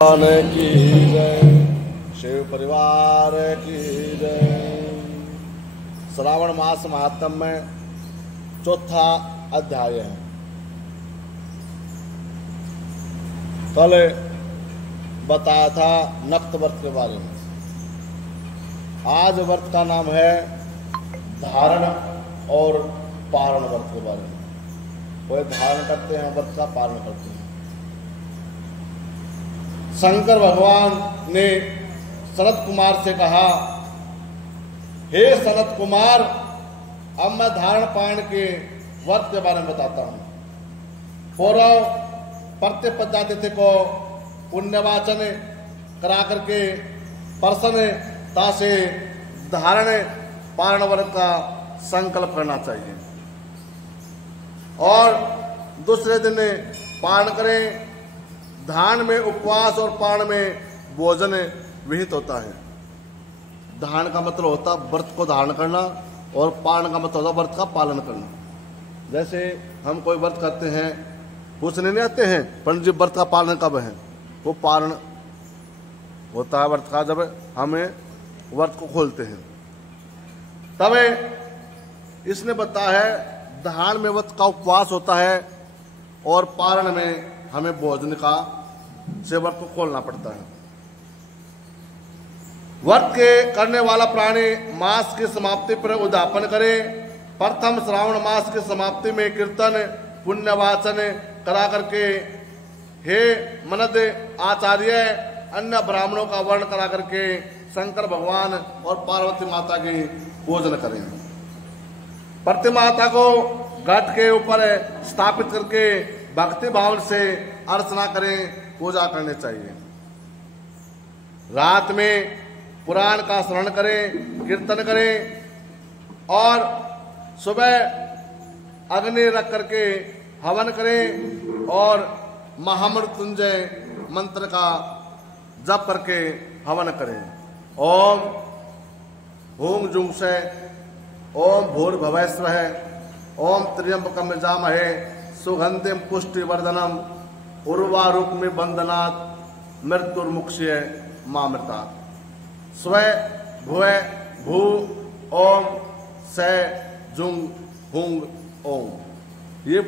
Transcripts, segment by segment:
की जय, शिव परिवार की जय। श्रावण मास महात्म में चौथा अध्याय है। कल बताया था नक्त व्रत के बारे में। आज व्रत का नाम है धारण और पारण व्रत के बारे में। कोई धारण करते हैं व्रत का, पारण करते हैं। शंकर भगवान ने सनत कुमार से कहा, हे सनत कुमार, अब मैं धारण पारण के व्रत के बारे में बताता हूँ। पौरव प्रत्येक तिथि को पुण्यवाचन करा करके प्रसन्नता से धारण पारण व्रत का संकल्प करना चाहिए और दूसरे दिन पारण करें। धारण में उपवास और पारण में भोजन विहित होता है। धारण का मतलब होता है व्रत को धारण करना और पारण का मतलब होता है व्रत का पालन करना। जैसे हम कोई व्रत करते हैं, पूछने नहीं आते हैं पंडित जी व्रत का पालन कब है। वो पारण होता है व्रत का जब हमें व्रत को खोलते हैं। तब इसने बताया है धारण में व्रत का उपवास होता है और पारण में हमें भोजन का से व्रत को खोलना पड़ता है। व्रत के करने वाला प्राणी मास की समाप्ति पर उद्यापन करे। प्रथम श्रावण मास की समाप्ति में कीर्तन पुण्यवाचन करा करके हे मनद आचार्य अन्य ब्राह्मणों का वर्ण करा करके शंकर भगवान और पार्वती माता की पूजन करें। प्रतिमाता को घट के ऊपर स्थापित करके भक्ति भाव से अर्चना करें, पूजा करनी चाहिए। रात में पुराण का श्रवण करें, कीर्तन करें और सुबह अग्नि रख करके हवन करें और महामृत्युंजय मंत्र का जप करके हवन करें। ओम हूं जुंग से ओम भूर्भुवः स्वः ओम त्र्यंबकम यजामहे सुगंधिम पुष्टिवर्धनम उर्वारुक्मि बंधनात् मृत्युर्मुक्ष्य मामृता। स्व भुव भू ओम स जुंग हुंग ओम। ये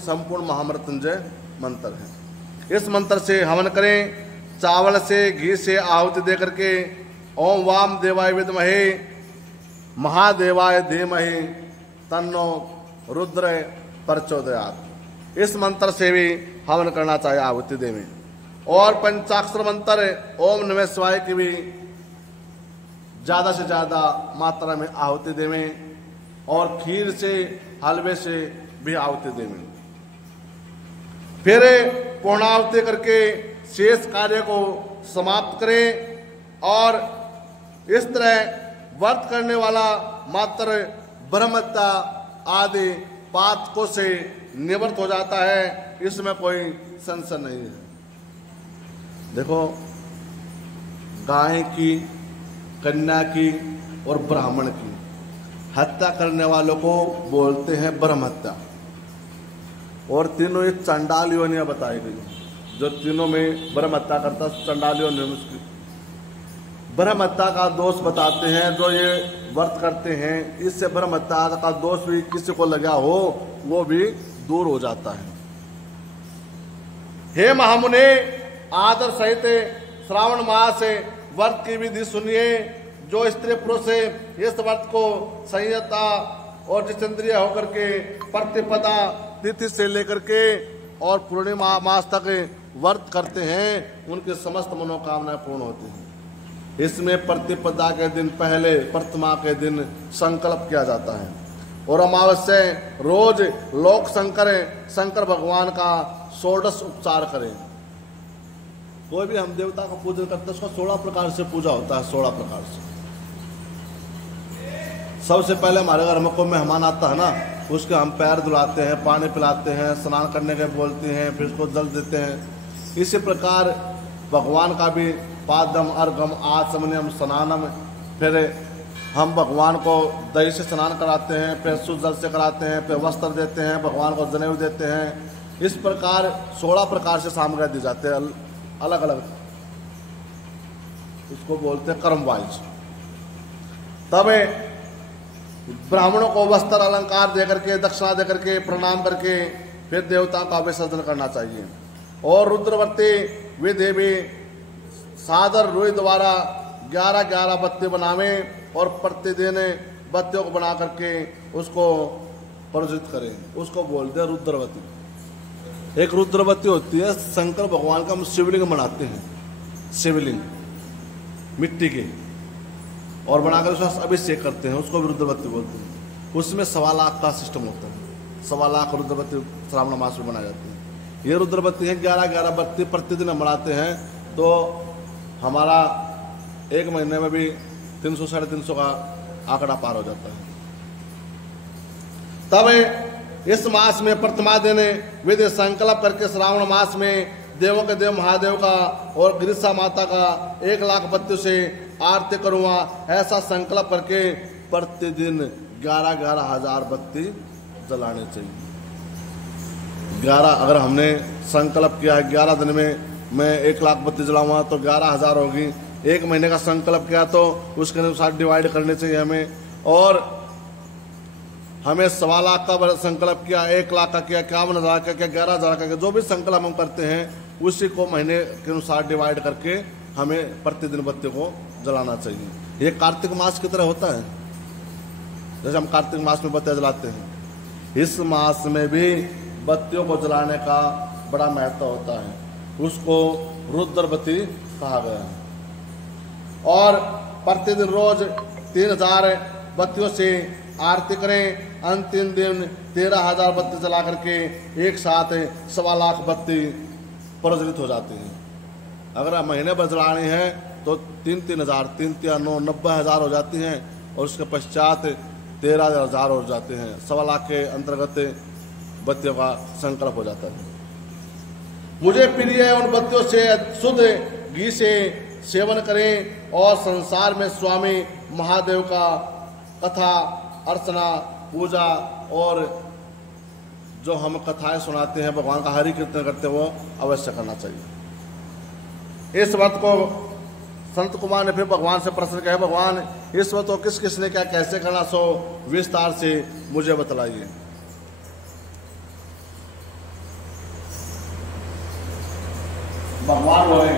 संपूर्ण महामृत्युंजय मंत्र है। इस मंत्र से हवन करें। चावल से घी से आहुति दे करके ओम वाम देवाय विद्महे महादेवाय धीमहि तन्नो रुद्र प्रचोदयात्। इस मंत्र से भी हवन करना चाहिए आहुति देवी। और पंचाक्षर मंत्र ओम नमः शिवाय की भी ज्यादा से ज्यादा मात्रा में आहुति देवें और खीर से हलवे से भी आहुति देवें। फिर पूर्णाहुति करके शेष कार्य को समाप्त करें और इस तरह व्रत करने वाला मात्र ब्रह्महत्या आदि पातकों से निवृत्त हो जाता है। इसमें कोई संशय नहीं है। देखो, गाय की, कन्या की और ब्राह्मण की हत्या करने वालों को बोलते हैं ब्रह्महत्या। और तीनों ये चंडाल योनियां बताई गई। जो तीनों में ब्रह्महत्या करता चंडाल योनि उसकी ब्रह्महत्या का दोष बताते हैं। जो ये व्रत करते हैं इससे ब्रह्महत्या का दोष भी किसी को लगा हो वो भी दूर हो जाता है। हे महामुने, आदर सहित श्रावण मास व्रत की विधि सुनिए। जो स्त्री पुरुष इस व्रत को संयता और जितेंद्रिय होकर के प्रतिपदा तिथि से लेकर के और पूर्णिमा मास तक व्रत करते हैं उनकी समस्त मनोकामनाएं पूर्ण होती हैं। इसमें प्रतिपदा के दिन पहले प्रतिमा के दिन संकल्प किया जाता है और अमावस्या रोज लोक शंकर भगवान का षोडश उपचार करें। कोई भी हम देवता का पूजन करते हैं उसका 16 प्रकार से पूजा होता है। 16 प्रकार से सबसे पहले हमारे घर में कोई मेहमान आता है ना, उसके हम पैर धुलाते हैं, पानी पिलाते हैं, स्नान करने के बोलते हैं, फिर उसको जल देते हैं। इसी प्रकार भगवान का भी पादम अर्घम आचमनम स्नानम। फिर हम भगवान को दही से स्नान कराते हैं, फिर शुद्ध जल से कराते हैं, फिर वस्त्र देते हैं, भगवान को जनेऊ देते हैं। इस प्रकार 16 प्रकार से सामग्री दी जाती है अलग अलग उसको बोलते हैं कर्म वाइज। तब ब्राह्मणों को वस्त्र अलंकार देकर के, दक्षिणा देकर के, प्रणाम करके फिर देवताओं का विसर्जन करना चाहिए। और रुद्रवती वे देवी सादर रुई द्वारा 11 बत्ती बनावे और प्रतिदिन बत्तियों को बना करके उसको प्रज्वलित करें, उसको बोलते हैं रुद्रवती। एक रुद्रवती होती है, शंकर भगवान का हम शिवलिंग बनाते हैं, शिवलिंग मिट्टी के, और बनाकर उसका अभिषेक करते हैं, उसको भी रुद्रवती बोलते हैं। उसमें 1.25 लाख का सिस्टम होता है, 1.25 लाख रुद्रवती श्रावण मास में बनाए जाते हैं। ये रुद्रवती है 11 बत्ती प्रतिदिन हम बनाते हैं, तो हमारा एक महीने में भी 300 साढ़े 300 का आंकड़ा पार हो जाता है। तब इस मास में प्रथमा दिन विधि संकल्प करके श्रावण मास में देवों के देव महादेव का और गिरिजा माता का 1 लाख बत्ती से आरती करूँगा, ऐसा संकल्प करके प्रतिदिन 11 हजार बत्ती जलाने चाहिए। 11 अगर हमने संकल्प किया है 11 दिन में मैं 1 लाख बत्ती जलाऊंगा तो 11,000 होगी। 1 महीने का संकल्प किया तो उसके अनुसार डिवाइड करने चाहिए हमें। और हमें 1.25 लाख का संकल्प किया, 1 लाख का किया, 51,000 का किया, 11,000 का किया, जो भी संकल्प हम करते हैं उसी को महीने के अनुसार डिवाइड करके हमें प्रतिदिन बत्ती को जलाना चाहिए। ये कार्तिक मास की तरह होता है, जैसे हम कार्तिक मास में बत्तियां जलाते हैं, इस मास में भी बत्तियों को जलाने का बड़ा महत्व होता है, उसको रुद्रवती कहा गया है। और प्रतिदिन रोज 3000 बत्तियों से आरती करें। अंतिम दिन 13,000 बत्ती जला करके एक साथ 1.25 लाख बत्ती प्रज्वलित हो जाती हैं। अगर महीने भर जलानी है तो 3,000 3 3 9 90,000 हो जाती हैं, और उसके पश्चात 13,000 हो जाते हैं। 1.25 लाख के अंतर्गत बत्तियों का संकल्प हो जाता है। मुझे प्रिय है उन बत्तियों से शुद्ध घी से सेवन करें और संसार में स्वामी महादेव का कथा अर्चना पूजा और जो हम कथाएं सुनाते हैं, भगवान का हरि कीर्तन करते हैं, वो अवश्य करना चाहिए। इस व्रत को संत कुमार ने फिर भगवान से प्रश्न किया, भगवान इस व्रत को किस किस ने क्या कैसे करना, सो विस्तार से मुझे बतलाइए। भगवान बोले,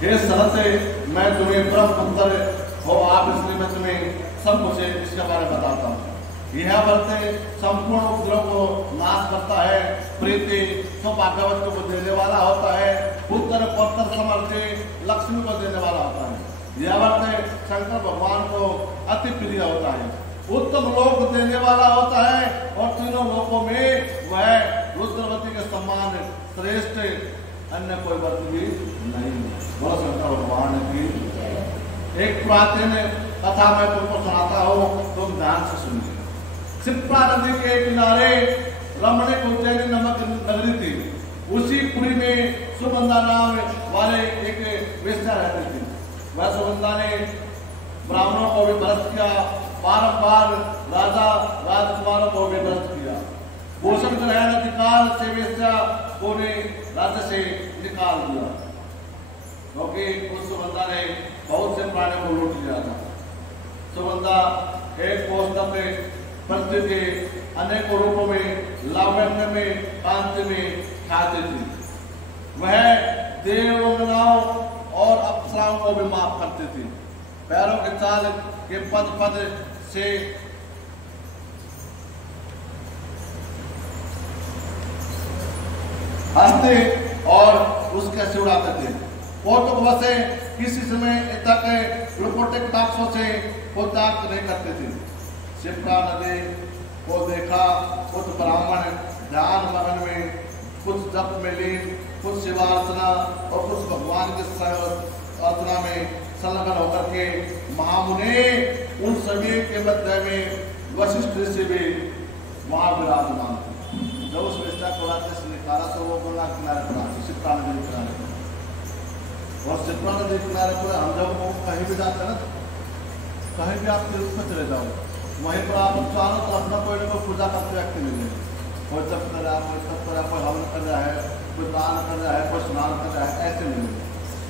हे सरत मैं तुम्हें ब्रह्मपुत्र हो आप, इसलिए मैं तुम्हें सब कुछ इसके बारे में बताता हूँ। यह व्रत संपूर्ण उपद्रव को नाश करता है, प्रीति तो भागवत को देने वाला होता है, पुत्र पौत्र समर्थी लक्ष्मी को देने वाला होता है। यह व्रत शंकर भगवान को अति प्रिय होता है, उत्तम लोक देने वाला होता है, और तीनों लोकों में वह रुद्रवती के समान श्रेष्ठ अन्य कोई व्रत भी नहीं। बोलो शंकर भगवान की। एक प्राचीन कथा मैं तुमको सुनाता हूँ, तुम ध्यान से सुनिए। शिप्रा नदी के किनारे रमणीक उज्जैनी नामक नगरी थी। उसी पुरी में सुगंधा नाम वाले एक वेश्या रहती थी। वह सुगंधा ने ब्राह्मणों को भी भ्रष्ट किया, बारंबार राजा राजकुमारों को भी भ्रष्ट किया। भूषण ग्रहण अधिकार से वेश्या को ने राज्य से निकाल दिया, क्योंकि उस सुगंधा ने बहुत से प्राणियों को लूट लिया था। सुगंधा एक पोषक पृथ्वी के अनेकों रूपों में, लावण्य में, कांति में ख्याति थी। वह देवगणाओं और अप्सराओं को भी माफ करती थी। पैरों के चाल के पद पद से हंसते और उसके हंसी उड़ाते थे। कौतुक वसे किसी समय तक लुकोटे कटाक्षों से को त्याग नहीं करते थे। शिप्रा नदी को देखा, कुछ ब्राह्मण ध्यान मगन में, कुछ जप में लीन, कुछ शिवार्चना और कुछ भगवान के अर्चना में संलग्न होकर के महामुनि उन सभी के मध्य में वशिष्ठ ऋषि भी वहां विराजमान थे। जब उस वेश्या को राज्य से निकाला तो वो गंगा किनारे पर, शिप्रा नदी किनारे पर, और शिप्रा नदी किनारे पर हम जब वो कहीं भी जाते हैं, कहीं भी आप तीर्थ में चले जाओ, वहीं पर आप चारों तरफ ना कोई ना कोई पूजा करते व्यक्ति मिले, कोई तप कर रहा है, कोई तप कर रहा है, कोई हवन कर रहा है, कोई दान कर रहा है, कोई स्नान कर रहा है, ऐसे नहीं।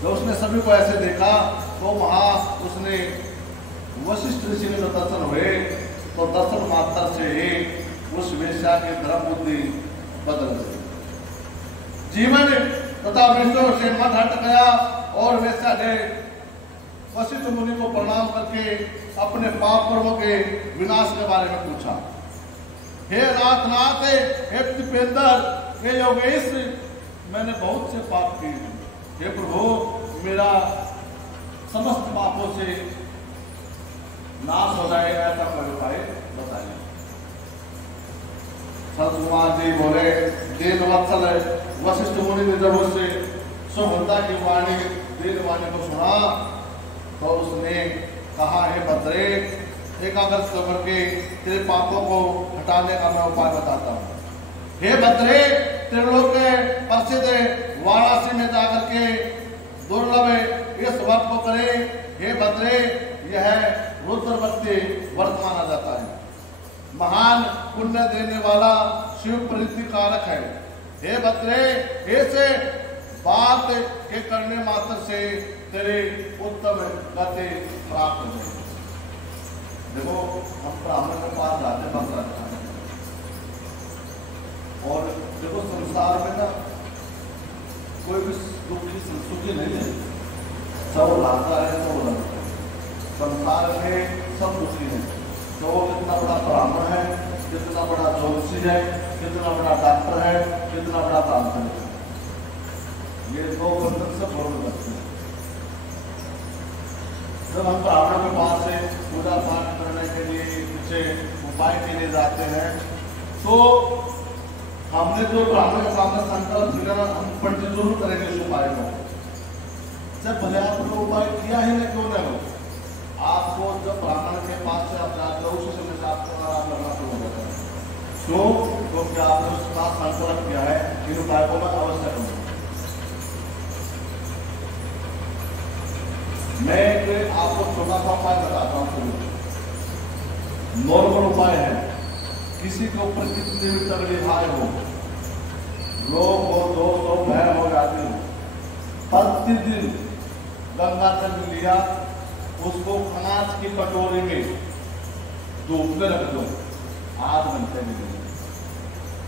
जब उसने सभी को ऐसे देखा तो वहाँ उसने वशिष्ठ ऋषि के दर्शन हुए, तो दर्शन मात्र से ही उस वेश्या की धर्म बुद्धि बदल गई, जीवन तथा विष्णु से मन हट गया और वेश्या ने वशिष्ठ मुनि को प्रणाम करके अपने पाप कर्मों के विनाश के बारे में पूछा। हे नाथ, हे दीपेंद्र, हे योगेश, मैंने बहुत से पाप किए हैं। हे प्रभु, मेरा समस्त पापों से नाश हो जाए, ऐसा कोई उपाय बताइए। सतकुमार जी बोले, दीन वत्सल वशिष्ठ मुनि ने जब उससे सुभद्रा की वाणी, दीन वाणी को सुना तो उसने कहा, हे भद्रे, एकाग्रत होकर के तेरे पापों को हटाने का मैं उपाय बताता हूँ। हे भद्रे, त्रिलोक के प्रसिद्ध वाराणसी में जाकर के दुर्लभ इस व्रत को करे। हे भद्रे, यह रुद्रवृत्ति व्रत माना जाता है, महान पुण्य देने वाला, शिव प्रीति कारक है। हे भद्रे, ऐसे बात के करने मात्र से तेरे उत्तम गति प्राप्त हो जाएगी। देखो, हम ब्राह्मण के पास जाते बस रखा है, और देखो संसार में ना कोई भी दुखी सुखी नहीं है, सब लाता है, सब लगता है। संसार में सब दुखी है, तो वो कितना बड़ा ब्राह्मण है, कितना बड़ा ज्योतिषी है, कितना बड़ा डॉक्टर है, कितना बड़ा तांत्रिक है, ये दो बंधन से छोड़ सकते हैं। जब हम ब्राह्मण के पास से पूजा पाठ करने के लिए कुछ उपाय के लिए जाते हैं, तो हमने जो ब्राह्मण के सामने संकल्प किया, हम पंडित जरूर करेंगे उस उपाय को, जब भले आपने उपाय किया ही नहीं क्यों नहीं हो। आपको जब ब्राह्मण के पास से आप जाते हो, उसी समय से आपको आराम करना शुरू हो जाता है। क्यों? क्योंकि आपने उसका संकल्प किया है, इन उपाय को मैं अवश्य करूँगा। मैं आपको छोटा सा उपाय बताता हूँ। नॉर्मल उपाय है, किसी के ऊपर कितनी भी तगड़ी हाय हो, रोग हो, दोष हो, भय हो जाती हो, प्रतिदिन गंगा जल लिया, उसको कांच की कटोरी में धूप में रख दो, 8 घंटे में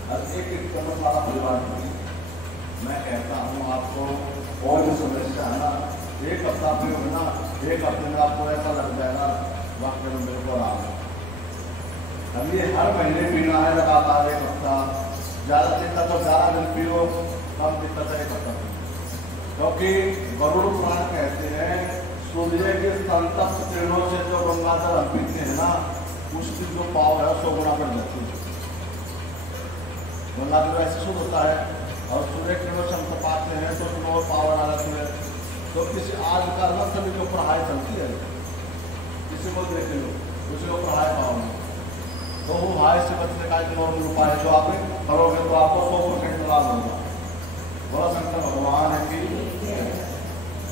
और एक चम्मच वाला परिवार में। मैं कहता हूँ आपको, और जो समस्या है ना, एक हफ्ता पे होना, एक हफ्ते में आपको ऐसा लग जाएगा वक्त में मेरे को आराम है। अब ये हर महीने पीना है लगातार 1 हफ्ता, ज़्यादा दिक्कत तो 11 दिन पियो, कम दिक्कत है 1 हफ्ता पियो। क्योंकि गरुड़ पुराण कहते हैं, सूर्य के संतप्त किरणों से जो गंगा जल हम पीते हैं ना, उसकी जो पावर है 100 गुना बढ़ जाती है। गंगा जल ऐसे शुद्ध होता है, और सूर्य किरणों से हम तपाते हैं तो उसमें और पावर आ जाती है। तो किसी आज का ना सभी के ऊपर हाई चलती है, किसी को देख लो, उसी को ऊपर हाई पावर, तो वो हाई से बचने का एक नॉर्मल उपाय है, जो आप करोगे तो आपको 100% लाभ होगा। बोला शंकर भगवान है कि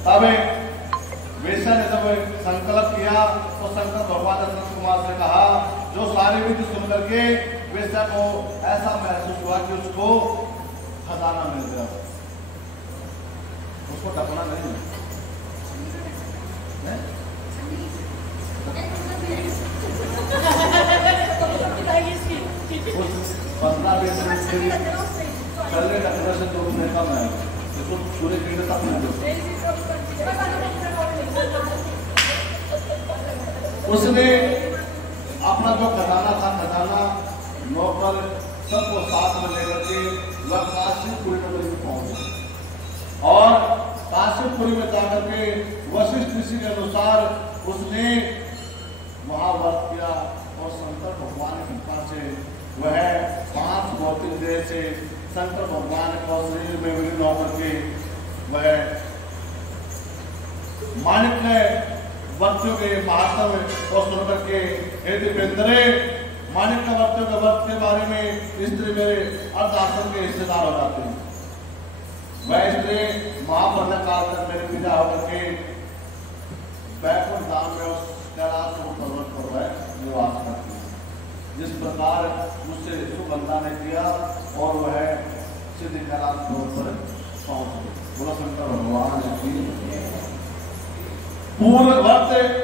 तब वेश्या ने जब संकल्प किया तो शंकर भगवान ने सनत कुमार से कहा, जो सारी विधि सुन करके वेश्या को ऐसा महसूस हुआ कि उसको खजाना मिल गया, उसको ढकना नहीं है। 15-20 मिनट के लिए चलने ढकने से तो उसमें कम है, इसको पूरे पीड़ित तक नहीं दो। उसने अपना जो खजाना था, खजाना नौकर सबको साथ में लेकर के वह काशीपुरी में पहुंचे, और काशीपुरी में जाकर के वशिष्ठ ऋषि के अनुसार उसने महाव्रत किया, और शंकर भगवान की कृपा से वह 5 भौतिक देह से शंकर भगवान का शरीर में विलीन होकर के वह माणिक्य वक्तियों के महात्म को सुनकर के, हे दीपेंद्र, माणिक्य वक्तियों के वक्त के बारे में स्त्री मेरे अर्ध आश्रम के हिस्सेदार हो जाते हैं। वह स्त्री महापर्ण काल तक मेरे पिता होकर के बैकुंठ धाम में उस कैलाश पर्वत पर वह निवास करती है। जिस प्रकार मुझसे सुगंधा ने किया, और वह सिद्धि कैलाश पर्वत पर पहुंच गए। बोला शंकर भगवान की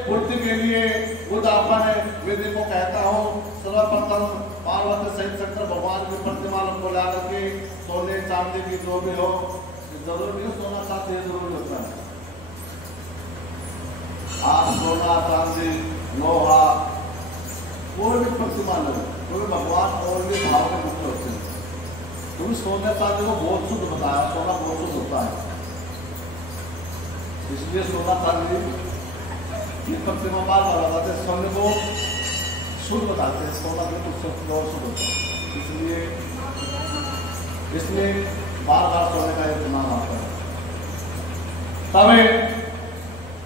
पूर्ति के लिए उदापन वेदी को कहता हूँ। सर्वप्रथम पार्वती सहित शंकर भगवान की प्रतिमा को ला करके सोने चांदी की जो भी हो, जरूर नहीं सोना चांदी जरूर होता है। आप सोना चांदी लोहा कोई भी प्रतिमा लो, कोई भगवान और भी भाव में मुक्त होते हैं। तुम सोने चांदी को बहुत शुद्ध बताया, सोना बहुत शुद्ध होता है, इसलिए सोना चांदी की प्रतिमा बार बार बताते हैं। सोने को शुद्ध बताते हैं, सोना भी कुछ शुद्ध होता है, इसलिए बार बार सोने का एक नाम आता है। तभी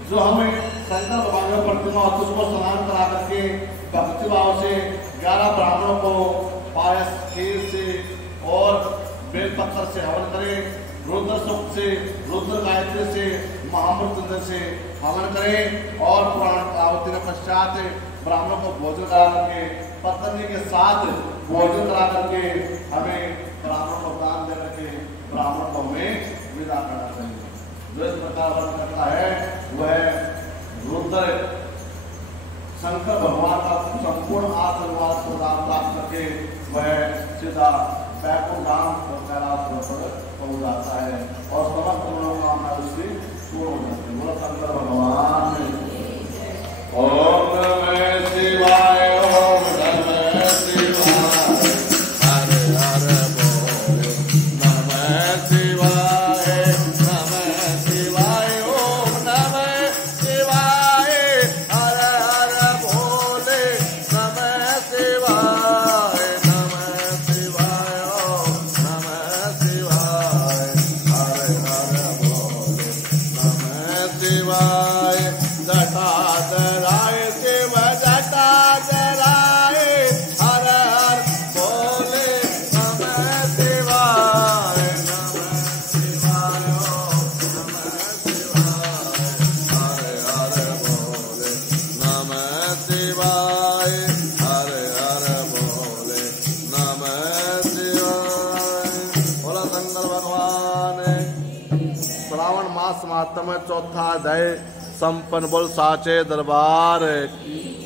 जो हमें शंकर भगवान की प्रतिमा होती है उसको स्नान करा करके भक्ति भाव से 11 ब्राह्मणों को पायस खीर से और बेलपत्र से हवन करें। रुद्र सूक्त से, रुद्र गायत्री से, महामृत्युंजय से हवन करें और पुराण आहुति के पश्चात ब्राह्मणों को भोजन करा करके पत्नी के साथ भोजन करा करके हमें ब्राह्मण को दान दे करके ब्राह्मण को हमें विदा करना चाहिए। जो इस प्रकार व्रत करता है वह रुद्र शंकर भगवान का संपूर्ण आशीर्वाद प्रदान प्राप्त करके वह सीधा बैकुंठ धाम और कैलाश पर्वत पर पहुंच जाता है और समस्त मनोकामना उसकी पूर्ण हो जाती है। बोला शंकर भगवान। ओम नमः शिवाय, ओम नमः शिवाय, हरे हरे बोले नमः शिवाय, नमः शिवाय, ओम नमः शिवाय, हरे हरे बोले नमः शिवाय, नमः शिवाय, ओम नमः शिवाय, हरे हरे बोले नमः शिवाय। जटाधराय शिव जटाधराय, हर हर बोले नमः शिवाय, नमः शिवाय, नमः शिवाय, हर हर बोले नमः शिवाय, हर हर बोले नमः शिवाय। बोला शंकर भगवान। श्रावण मास महात्म चौथा अध्याय संपन्न। बोल साचे दरबार की।